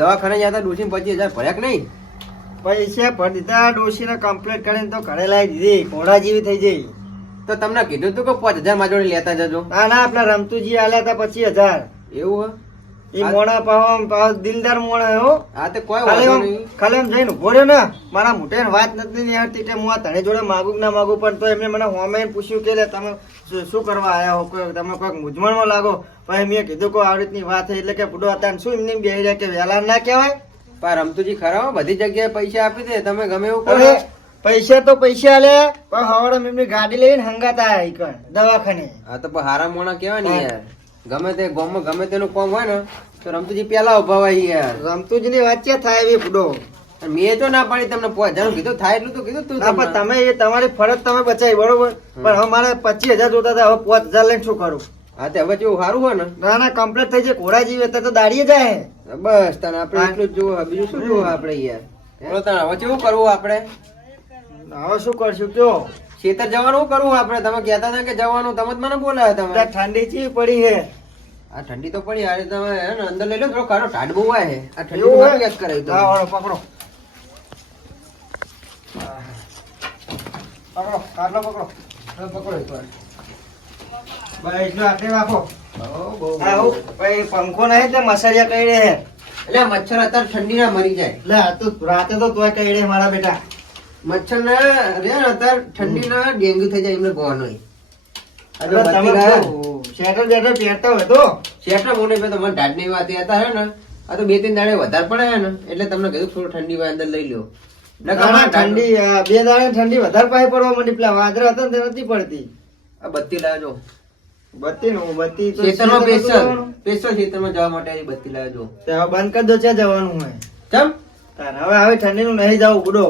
દવાખાને ગયા હતા ડોશી 25,000 ભર્યા કે નહીં? પૈસા ભરી દીધા, ડોશીને કમ્પ્લીટ કરીને તો ઘરે લાવી દીધી, ઘોડા જેવી થઈ જઈ. તો તમને કીધું તું કે 5,000 માં જોડે લેતા જજો. ના ના, આપડા રમતુજી આલ્યા હતા 25,000. એવું એ મોણા પાહો દિલદાર મોણા હો. હા તે કોઈ વાંધો નહીં. ખાલી એમ જઈને ઉભો રહ્યો ને, મારા મોઢે વાત નથી નિહાળતી કે હું આ તને જોડે માગું કે ના માગું, પણ તો એમને મને હોમે પૂછ્યું કે તમે શું કરવા આયા હો, તમે કોઈક મૂંઝવણમાં લાગો. પછી મેં કીધું કે આવી રીતની વાત છે, એટલે કે બુડો હતા શું એમને બેહી રહ્યા કે વેલા ના કહેવાય. પણ રમતુજી ખરા હો, બધી જગ્યાએ પૈસા આપી દે, તમે ગમે એવું કરો. પૈસા તો પૈસા આલે, પણ હવાડે એમની ગાડી લઈને હંગાતા આયા દવાખાને. હા તો પણ હારા મોણા કેવાય ને યાર, ગમે તે ગામમાં ગમે તેનું કામ હોય ને તો રમતુજી પેલા ઉભા હોય યાર. રમતુજી ની વાત ક્યાં થાય એવી બુડો. મેં તો ના પાડી તમને 5,000 કીધું, થાય એટલું તો કીધું તું. ના પણ તમે એ તમારી ફરજ તમે બચાવી બરોબર, પણ હવે મારે 25,000 જોતા હતા, હવે 5,000 લઈને શું કરું? હા તે હવે જેવું સારું હોય ને. ના ના, કમ્પ્લીટ થઈ જાય, ઘોડા જેવી હતા તો દાડીએ જાય. બસ તને આપણે એટલું જ જોવું, બીજું શું જોવું આપણે યાર. બોલો તને હવે કેવું કરવું આપણે? હવે શું કરશું કયો? ખેતર જવાનું કરવું આપણે? તમે કહેતા હતા કે જવાનું, તમે જ મને બોલાયા તમે. ઠંડી ચી પડી છે. આ ઠંડી તો પડી યાર, તમે હે ને અંદર લઈ લો, થોડો કાળો ટાઢ બહુ આવે છે. આ ઠંડી માં યાદ કરાવી તો. હા પકડો પકડો, કાઢલો પકડો. પકડો એકવાર. ભાઈ જો આટલે રાખો. બહુ આવું ભાઈ પંખો નહીં એટલે મસરિયા કઈ રહે. એટલે મચ્છર અત્યારે ઠંડી ના મરી જાય. એટલે આ તો રાતે તો તોય કઈ રહે મારા બેટા. મચ્છર ને રે અત્યારે ઠંડી ના ડેન્ગ્યુ થઈ જાય એમને ગોવા નહીં. તમે શેટર બેટર પહેરતા હોય તો શેટર મોને પે તો મને ઢાઢ ની વાત હતા હે ને, આ તો 2-3 દાડે વધારે પડે હે ને, એટલે તમને કીધું થોડું ઠંડી હોય અંદર લઈ લ્યો. ઠંડી 2 દાડે ઠંડી વધારે પાસે પડવા માંડી. પેલા વાદળા હતા ને તે નથી પડતી. આ બત્તી લાવજો. બત્તી નું બત્તી તો ખેતરમાં સ્પેશિયલ ખેતરમાં જવા માટે આ બત્તી લાવજો. હવે બંધ કરી દો, ક્યાં જવાનું હોય? ચમ હવે ઠંડી નું નહીં જવું બુડો.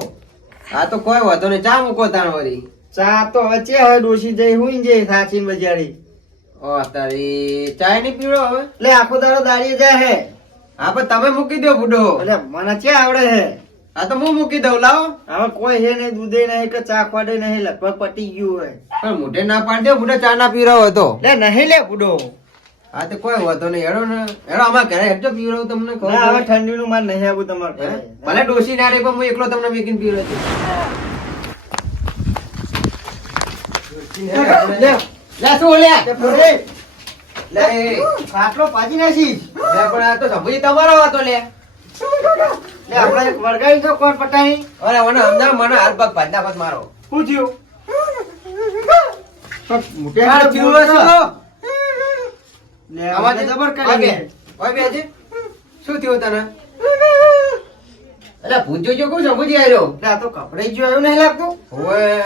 આ તો કોઈ વાંધો નહીં, ચા મૂકો તાણ વળી. ચા તો વચ્ચે હવે ડોસી જઈ હુઈ જઈ સાચી બજાડી. ઓ તારી ચાય નહીં પીવડો હવે? એટલે આખો દાડો દાડીએ જાય હે. હા પણ તમે મૂકી દો બુડો. એટલે મને ક્યાં આવડે હે? હા તો હું મૂકી દઉં, લાવો. હવે કોઈ હે નહીં, દૂધે નહીં કે ચા ખવાડે નહીં, લગભગ પટી ગયું હોય. પણ મોઢે ના પાડી દે, બુડો ચા ના પીવડાવો હતો. એટલે નહીં લે બુડો. હા તો કોઈ વાંધો નહીં, હેડો ને હેડો, અમારે ઘરે હેડજો પીવડાવું તમને. હવે ઠંડી નું માન નહીં આવું તમારે. ભલે ડોસી ના રે પણ હું એકલો તમને મેકીને પીવડાવું. લે શું લે લે ખાટલો પાજી નાખી. લે પણ આ તો સંભુજી તમારો હતો લે. લે આપણે એક વરગાઈ તો કોણ પટાણી. અરે મને સમજાવ, મને હાથ પગ ભાજના પગ મારો. શું થયું? મોટે માર પીવડો છો લે આવાજ જબર કરી. ઓય બેજી શું થયું તને? અલા ભૂત જોજો કોણ સંભુજી આવ્યો? લે આ તો કપડાઈ ગયો એવું નહીં લાગતું. ઓય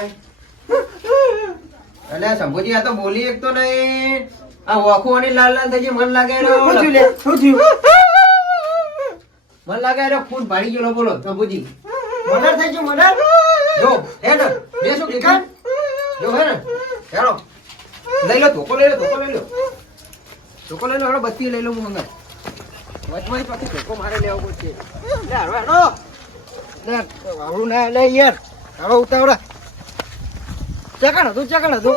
અલ્યા સંભુજી આ તો બોલી એક તો નહીં, આ વાખું અને લાલ લાલ થઈ ગઈ. મન લાગે શું થયું લે? શું થયું? મન લાગે ખૂન ભાડી ગયેલો. બોલો સંભુજી. મર્ડર થઈ ગયું મર્ડર? જો હે ને બે શું કીધું? જો હે ને હેડો લઈ લો, ધોકો લઈ લો, ધોકો લઈ લો, ધોકો લઈ લો. હેડો બત્તી લઈ લો. હું હંગા વચમાં પાછી ધોકો મારે લેવો પડશે. લે હેડો હેડો. લે આવડું ના લે યાર. હવે ઉતાવળા. ચકણ હતું.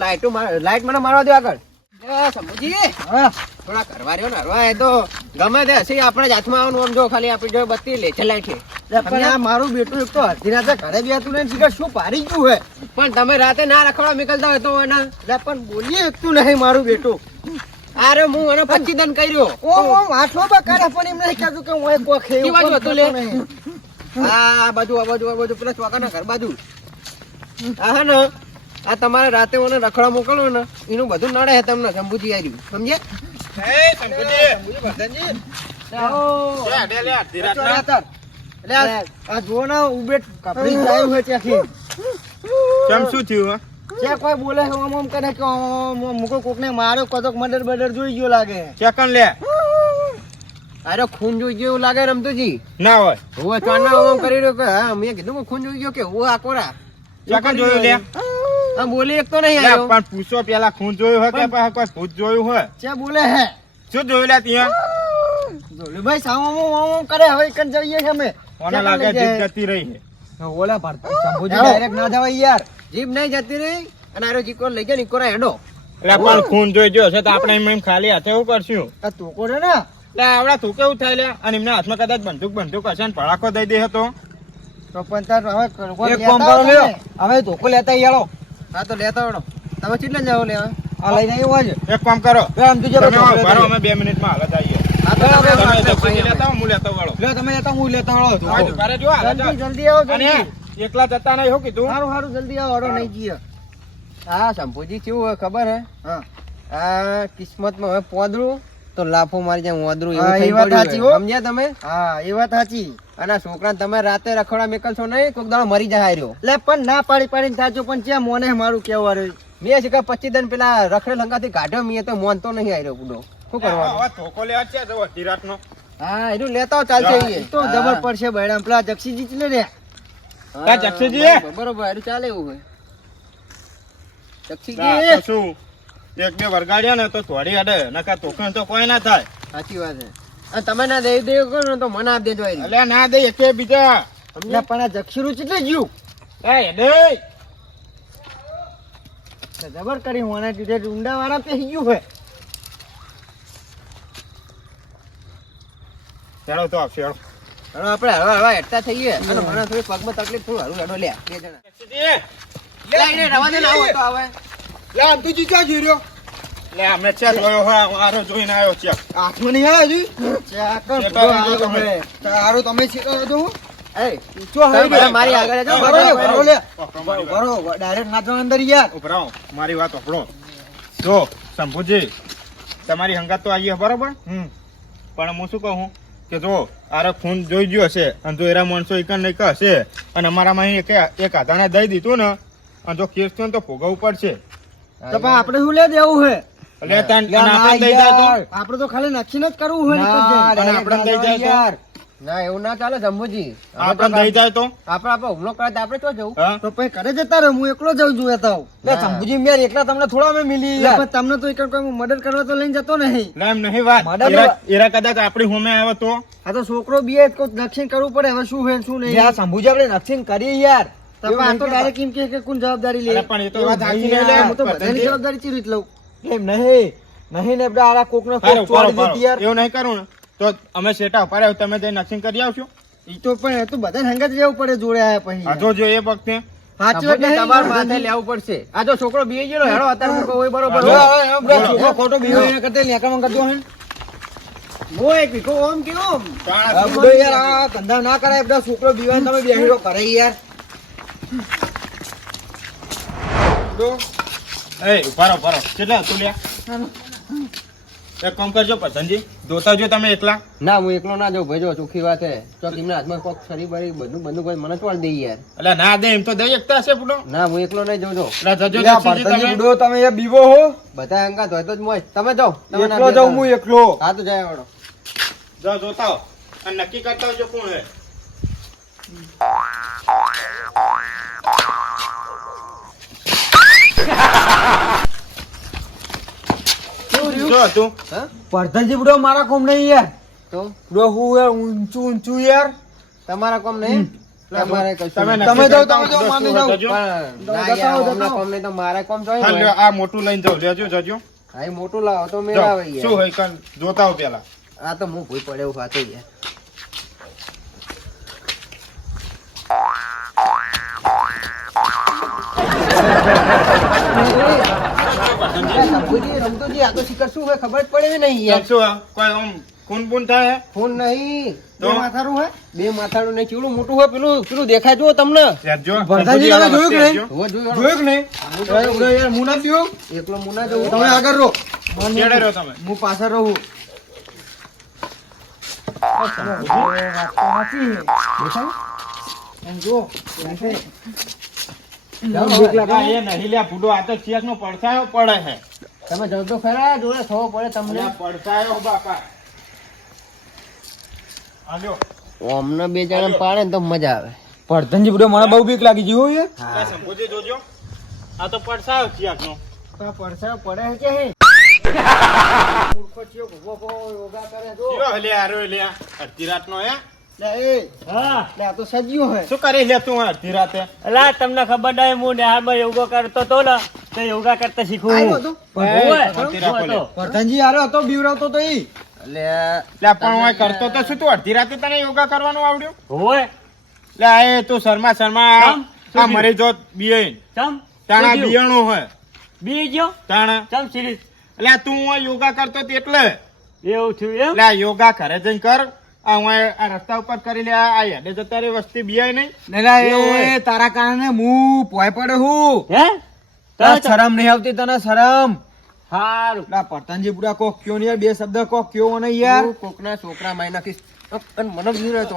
લાઈટ મને મારવા દો આગળ. સમજી હા થોડા કરવા રહ્યો ને હરવા. એ તો ગમે તે હસી આપણે જ હાથમાં આવવાનું. આમ જો ખાલી આપણી જો બત્તી લે છે લાઈટ. પણ આ મારું બેટું એક તો અડધી રાતે ઘરે બેઠું નહીં, શીખર શું પારી ગયું હે. પણ તમે રાતે ના રખડવા નીકળતા હોય તો એના લે પણ બોલીએ એકતું નહીં મારું બેટું. અરે હું એને 25 દન કર્યો. ઓ આઠલો બકારે પણ એમ નહીં કહેતું કે હું એક કોક ઈ બાજુ હતું લે. આ બાજુ પેલા ચોકાના ઘર બાજુ. આ હે ને આ તમારે રાતે ઓને રખડા મોકલો ને એનું બધું નડે છે તમને. સંભુજી આવ્યું સમજે? આ જુઓ ને ઉબેટ કપડી જાય હોય ત્યાંથી. કેમ શું થયું? જે કોઈ બોલે છે આમ કરે કે મુકો કોકને માર્યો, કદોક મર્ડર જોઈ ગયો લાગે. ચેકન લે. અરે ખૂન જોઈ ગયો એવું લાગે રમતુજી. ના હોય. હું ચાના આમ કરી રહ્યો કે હા મેં કીધું ખૂન જોઈ ગયો કે હું આ કોરા ચેકન જોયું લે. આ બોલી એક તો નહીં લે આવ્યો. પણ પૂછો પેલા ખૂન જોયું હોય કે પાછા કોઈ ભૂત જોયું હોય? જે બોલે હે શું જોયું લે ત્યાં? જોલું ભાઈ સામ કરે હવે કન જઈએ છે અમે. કોને લાગે જીભ જતી રહી છે? ઓલા સંભુજી ડાયરેક્ટ ના જવાય યાર. જીભ નહીં જતી રહી અને આરો જીકો લઈ ગયા નિકોરા હેડો. એટલે પણ ખૂન જોઈ ગયો હશે તો આપણે એમ ખાલી હાથે એવું કરશું આ તોકો છે ને એટલે આવડા તું કેવું થાય લે અને એમના હાથમાં કદાચ બંદૂક હશે ને ભડાકો દઈ દે હતો તો પણ તાર હવે એક કામ કરો લ્યો હવે ધોકો લેતા યાળો હા તો લેતા આવડો તમે કેટલા જાવ લેવા આ લઈને આવ્યો છે એક કામ કરો આમ તું તમે ભરો અમે 2 મિનિટમાં હાલત આવીએ હા તો તમે જક્ષીજી લેતા આવો, હું લેતો વાળો લ્યો તમે લેતા હું લેતા આવડો હા, દુકાને જો હાલત જલ્દી આવો. જલ્દી આવો અને જલ્દી એકલા જતા નહીં, શું કીધું સારું સારું જલ્દી આવો અડો નહીં જઈએ હા શંભુજી કેવું હોય ખબર હે હા આ કિસ્મતમાં હવે પોદરું તો લાફો મારી જાય વાંદરું એવું હા, થઈ એ વાત પડ્યું સાચી હોય. હો. સમજ્યા તમે હા એ વાત સાચી અને આ છોકરાને તમે રાતે રખડા મેકલશો નહીં કોક દાડો મરી જાય રહ્યો લે પણ ના પાડી પાડીને થાચો પણ ક્યાં મોને મારું કેવું આર્યું મેં શીખા 25 દિન પેલા રખડે લંકાથી કાઢ્યો મેં તો મોનતો નહીં આવ્યો બુડો શું કરવાનું હવે ધોકો લેવા છે જો ધીરાતનો હા એનું લેતા આવો, ચાલશે હા, ઈ. તો હા. જબર પડશે બૈડા પેલા જક્ષીજી જ લે રે હા, જક્ષીજી? બરોબર એનું ચાલે એવું હોય ના, જક્ષીજી તો શું એક બે વરગાડ્યા ને તો થોડી અડે નકા તોખણ તો કોઈ ના થાય સાચી વાત છે અને તમે ના દઈ દેવ કરો ને તો મને આપ દેજો આઈ. એટલે ના દે એકે બીજા લે પણ આ જક્ષીરું ચેટલે જ્યું એ દે તો જબર કરી હોના દીધે ઊંડા વાળા પેહી ગયું હે ચાલો તો આપશે હેડો. હવે આપણે હળવા હેઠતા થઈએ અને મને થોડી પગમાં તકલીફ થોડું હળવું હેડો લે બે જણા જક્ષીજી, લે એને રવા દે ને આવો તો આવે લે આમ તું જીજા જીર્યો લે અમે ચેક જોયો હા મારો જોઈને આવ્યો ચેક હાથમાં નહીં આવે હજી ચેક કરો તમે. સારું તમે શીખો છો એ ચો તમે બધા મારી આગળ જાઓ, બરો લે બરો લે પકડો મારી વાત. બરો ડાયરેક્ટ નાચવા અંદર યાર ઉભરાવો, મારી વાત પકડો જો શંભુજી તમારી હંગાત તો આવી બરોબર પણ હું શું કહું કે જો આરે ખૂન જોઈ ગયો હશે અને જો એરા માણસો એક નહીં હશે અને અમારામાં અહીં એક આધાને દઈ દીધું ને અને જો કેસ થયો ને તો ભોગવવું પડશે તો પણ આપણે શું લે દેવું હે એટલે તાન લે અને ના આપણને દઈ જાય યાર, તો આપણે તો ખાલી નક્કી જ કરવું હોય ને ના, તો અને આપણને દઈ જાય તો? યાર ના એવું ના ચાલે જંબુજી આપણને દઈ જાય તો આપણે હુમલો કરે તો આપણે ક્યાં જવું હા તો પછી ઘરે જતા રહો હું એકલો જઉં જોઈએ તો લે શંભુજી મેં એકલા તમને થોડા અમે મિલી લે પણ તમને તો એક કોઈ મદદ કરવા તો લઈને જતો નહીં એટલે એમ નહીં વાત મારા એરા કદાચ આપણી હોમે આવે તો આ તો છોકરો બી કોઈ દક્ષિણ કરવું પડે હવે શું હે શું નહીં શંભુજી આપણે નક્ષીન કરીએ યાર તમે આ તો ડાયરેક્ટ એમ કે કોણ જવાબદારી લે અરે પણ એ તો વાત સાચી નહીં નહીં લે. યાર, હું તો બધાની જવાબદારી ચી રીત લઉં એમ નહીં નહીં ને બધા આરા કોક ને સારું, કોક ચોરી કરો, કરો. દીધી યાર એવું નહીં કરું ને તો અમે સેટા ઉપાડ્યા તમે જઈને નક્કી કરી આવશો ઈ તો પણ એ તો બધાને હંગાત રહેવું પડે જોડે આયા પછી આ જો એ વખતે સાચી વાત શંભુજી, નહીં, તમારે માથે બધાની- લેવું પડશે આ જો છોકરો બીએ ગયેલો હેડો અત્યારે મૂકો હોય બરોબર બોલો, હોય. બોલો. છોકરો ખોટો બીયો એને કરતે નેકામાં કરતો હોય ને. હું એક વીઘો ઓમ કે ઓમ આ બધો યાર આ ધંધા ના કરાય બધા છોકરો બીવાય ને તમે બેહી રહો કરે યાર એ ઉભારો કેટલા હતું લ્યા એક કામ કરજો પતંગજી જોતા જો તમે એકલા ના હું એકલો ના જાઉં ભાઈ જો ચોખ્ખી વાત હે તો એમના હાથમાં કોક શરીર બરી બધું કોઈ મને ચોળ દઈ યાર એટલે ના દે એમ તો દઈ એકતા હશે પૂરો ના હું એકલો નહીં જઉં જો એટલે જજો જક્ષીજી તમે. તમે યાર બીવો હો બધા અંગાત હોય તો જ મોય તમે જાઓ તમે ના બેઠા. એકલો હા તો જાય આવડો જાઓ જોતા હો અને નક્કી કરતા હોજો કોણ હે જો તું હા પરધનજી બડો મારા કોમ નહીં યાર તો બડો હું યાર ઊંચું યાર તમારા કોમ નહીં તમારે કશું તમે નહીં. નક્કી જાઓ, કરતા તમે જાઓ, હો, મામી જજો. જાઓ. પણ ના જતા યાર હો, અમના જતા હો. કોમ નહીં તો મારા કોમ જોઈએ હા, ને લ્યો, હોય. આ મોટું લઈને જાઓ જજો હા એ મોટું લાવો તો મેં જાઓ. આવે શું યાર હોય કાલ જોતા હો પેલા આ તો હું ભૂઈ પડે એવું ખાતો યાર શંભુજી, રમતુજી, આ તો શિખર શું હોય ખબર જ પડે નહીં યાર શું આ? કોઈ આમ ખૂન બૂન થાય હે? ફોન નહીં તો? માથારું હે બે માથાનું નહીં ચીવડું મોટું હોય પેલું પેલું દેખાય જો તમને સેજો. ભરતાજી, તમે જોયું કે નહીં? સેજો. જોવો, જોયો. જોયું કે નહીં બડો યાર હું ના પીવું એકલો મુના જવું તમે આગળ રહો કેડે રહ્યો તમે હું પાછળ રહું આ એ નહીં લ્યા ભૂડો, આ તો ચેકનો પડછાયો પડે હે તમે જવ તો ખરા જોડે થવો પડે તમને અલ્યા પડછાયો બાપા આલ્યો અમને બે જણા પાડે ને તો મજા આવે પરધનજી બડો મને બહુ બીક લાગી ગઈ હો યાર આ શંભુજી જોજો આ તો પડછાયો ચેકનો પડસા પડે છે હે મૂર્ખો ચિયો ભોગો યોગા કરે જો જીવો હલ્યા આરો હલ્યા અડધી રાતનો હે લે એ હા લે આ તો સજ્યું હે શું કરી લે તું અડધી રાતે અલા તમને ખબર નહીં હું નિહાળમાં યોગા કરતો તો ને તો યોગા કરતા શીખું આવ્યો હતો? ઓય, શાંતિ રાખો લે. હતો. પ્રધાનજી આરો હતો બીવરાવતો તો ઈ એટલે લે પણ હું કરતો તો શું તું અડધી રાતે તને યોગા કરવાનું આવડ્યું ઓય, લે એ તું શર્મા શર્મા ચમ? શું આ થયું? મરી જોત બિયન ચમ તાણા શું થયું? બિયાણું હોય બી ગયો તાણા ચમ સિરીઝ એટલે તું હું યોગા કરતો તો એટલે એવું થયું એમ એટલે આ યોગા ઘરે જઈને કર આ હું આ રસ્તા ઉપર કરી લે આ હેડે જતા રે વસ્તી બિયાય નહીં એવું હોય. તારા કારણે હું પોય પડે હું હે તને શરમ નહીં આવતી તને શરમ હારું લા પ્રધાનજી પૂરા કોક કયો ને યાર બે શબ્દ કોક કયો ને યાર કોકના છોકરા મારી નાખીશ અને મને બી રહ્યો તો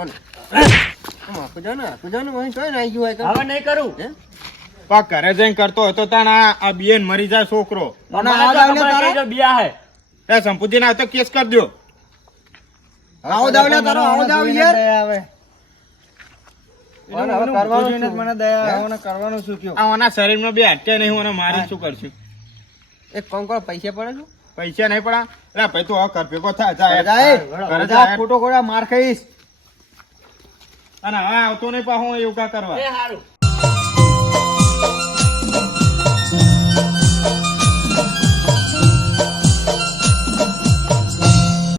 આપું જાને મને કઈ નાઈ ગયું હોય હવે નહીં કરું હે પા ઘરે જઈને કરતો હતો તાણા આ બિયન મરી જાય છોકરો મને મને આ તો દાવલે ખબર તારા? કે જો બિયા હે એ સંપૂજી ના તો કેસ કરી દો આવો દાવ લે તારો આવો દાવ યાર દયા આવે મને હવે કરવાનું જોઈને જ શું? મને દયા હે? આવે મને કરવાનું શું કયો આના શરીરમાં બે હટકે નહીં હું મારી શું કરશું એક કામ કરો પૈસા પડે છે પૈસા નહીં પડા એટલે ભાઈ તું હવે કર ભેગો થા જા જાય ઘરે જા જા. ખોટો ખોટા માર ખાઈશ અને હવે આવતો નહીં પા હું યોગા કરવા એ હારું